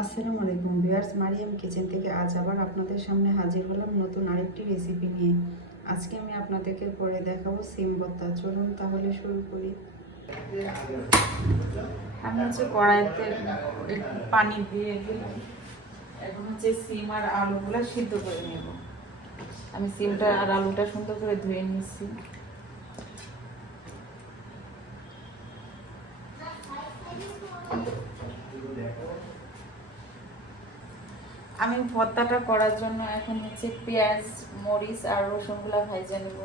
আসসালামু আলাইকুম viewers, Mariam kitchen থেকে আজ আবার আপনাদের সামনে হাজির হলাম নতুন আরেকটি রেসিপি নিয়ে। আজকে আমি আপনাদেরকে করে দেখাবো সিম ভর্তা। চলুন তাহলে শুরু করি। আমি কড়াইতে পানি দিয়ে দিলাম। এখন সিম আর আলুগুলো সিদ্ধ করে নেব। আমি সিমটা আর আলুটা সুন্দর করে ধুয়ে নিচ্ছি। আমি ভর্তাটা করার জন্য এখন পেঁয়াজ, মরিচ আর রসুনগুলা ভেজে নেব।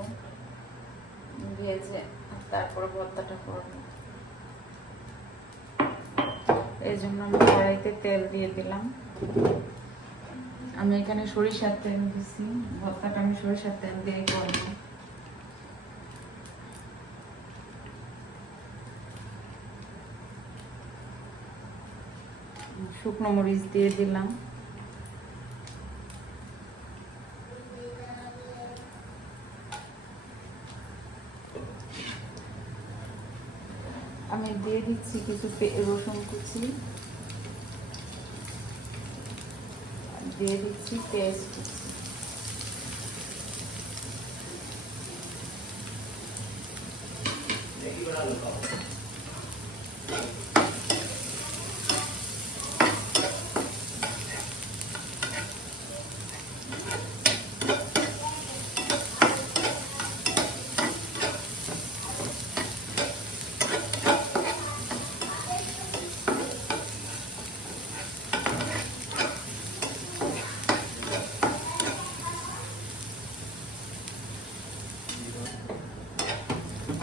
ভেজে তারপরে ভর্তাটা করব। এই জন্য আমি কড়াইতে তেল দিয়ে দিলাম। আমি এখানে সরিষার তেল দিচ্ছি। ভর্তাটা আমি সরিষার তেল দিয়ে করব। শুকনো মরিচ দিয়ে দিলাম। আমি দিয়ে দিচ্ছি কিছু রসুন কুচি, দিয়ে দিচ্ছি পেঁয়াজ কুচি।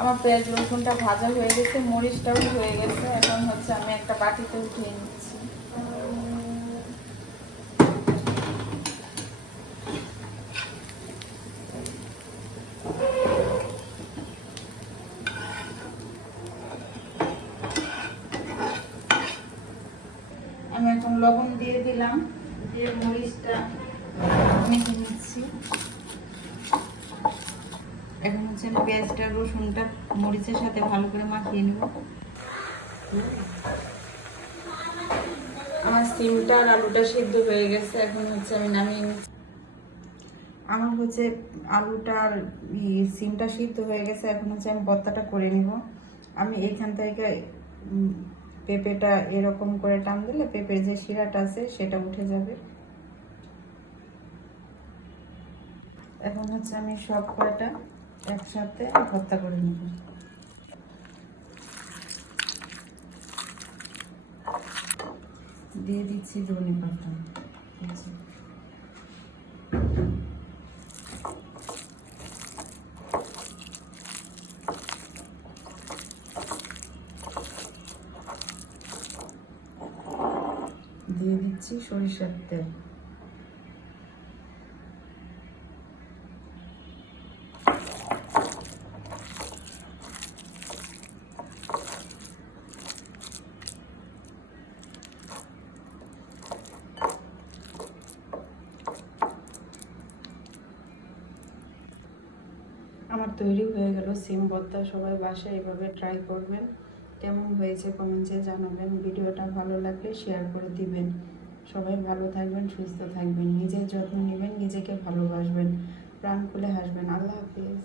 আমার পেঁয়াজ রসুনটা ভাজা হয়ে গেছে, মরিচটাও হয়ে গেছে। এখন আমি একটা বাটিতে উঠিয়ে নিচ্ছি। আমি এখন লবণ দিয়ে দিলাম, দিয়ে মরিচটা মেখে নিচ্ছি। এখন আমি পেঁয়াজটা রসুনটা মরিচের সাথে ভালো করে মাখিয়ে নেব। আমার সিমটা আর আলুটা সিদ্ধ হয়ে গেছে। এখন আমি নামিয়ে নিচ্ছি। আমার আলুটা আর সিমটা সিদ্ধ হয়ে গেছে। এখন আমি ভর্তাটা করে নিব। আমি এইখান থেকে পেঁপেটা এরকম করে টান দিলে পেঁপের যে শিরাটা আছে সেটা উঠে যাবে। এখন আমি সব কয়টা একসাথে ভর্তা করে নেব। দিয়ে দিচ্ছি ধনে পাতা, দিয়ে দিচ্ছি সরিষার তেল। আমার তৈরি হয়ে গেল সিম ভর্তা। সবাই বাসায় এভাবে ট্রাই করবেন। কেমন হয়েছে কমেন্টে জানাবেন। ভিডিওটা ভালো লাগলে শেয়ার করে দিবেন। সবাই ভালো থাকবেন, সুস্থ থাকবেন, নিজের যত্ন নেবেন, নিজেকে ভালোবাসবেন, প্রাণ খুলে হাসবেন। আল্লাহ হাফিজ।